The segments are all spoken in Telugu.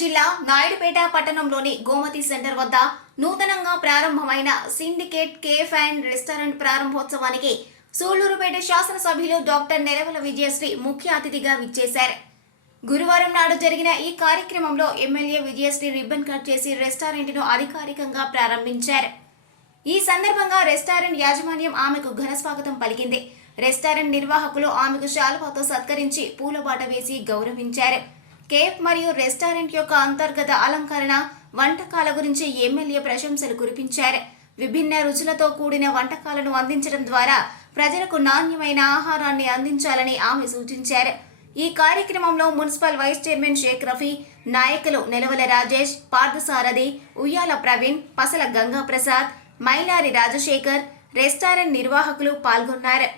జిల్లా నాయుడుపేట పట్టణంలోని గోమతి సెంటర్ వద్ద నూతనంగా ప్రారంభమైన సిండికేట్ కేఫ్ అండ్ రెస్టారెంట్ ప్రారంభోత్సవానికి సూళ్ళూరుపేట శాసనసభ్యులు డాక్టర్ నెరవల విజయశ్రీ ముఖ్య అతిథిగా విచ్చేశారు. గురువారం నాడు జరిగిన ఈ కార్యక్రమంలో ఎమ్మెల్యే విజయశ్రీ రిబ్బన్ కట్ చేసి రెస్టారెంట్ను అధికారికంగా ప్రారంభించారు. ఈ సందర్భంగా రెస్టారెంట్ యాజమాన్యం ఆమెకు ఘన స్వాగతం పలికింది. రెస్టారెంట్ నిర్వాహకులు ఆమెకు శాలువాతో సత్కరించి పూలబాట వేసి గౌరవించారు. కేఫ్ మరియు రెస్టారెంట్ యొక్క అంతర్గత అలంకరణ వంటకాల గురించి ఎమ్మెల్యే ప్రశంసలు కురిపించారు. విభిన్న రుచులతో కూడిన వంటకాలను అందించడం ద్వారా ప్రజలకు నాణ్యమైన ఆహారాన్ని అందించాలని ఆమె సూచించారు. ఈ కార్యక్రమంలో municipal vice chairman Sheikh Rafi నాయకులు నెలవల రాజేష్ పార్థసారథి ఉయ్యాల ప్రవీణ్ పసల గంగా ప్రసాద్ మైలారి రాజశేఖర్ రెస్టారెంట్ నిర్వాహకులు పాల్గొన్నారు.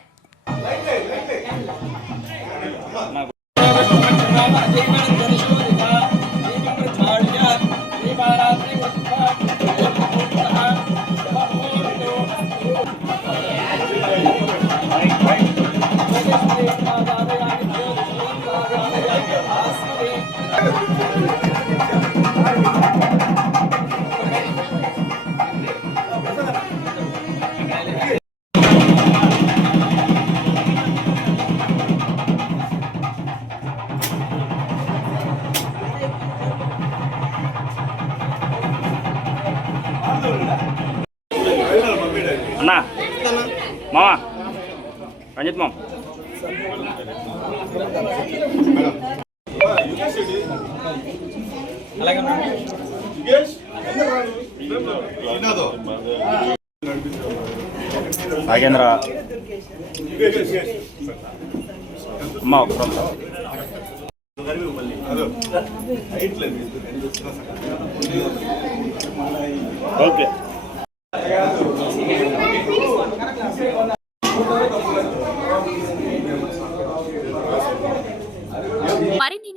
అన్నా మామా రంజిత్ మామ నాగేంద్ర అమ్మా ఒక ఓకే.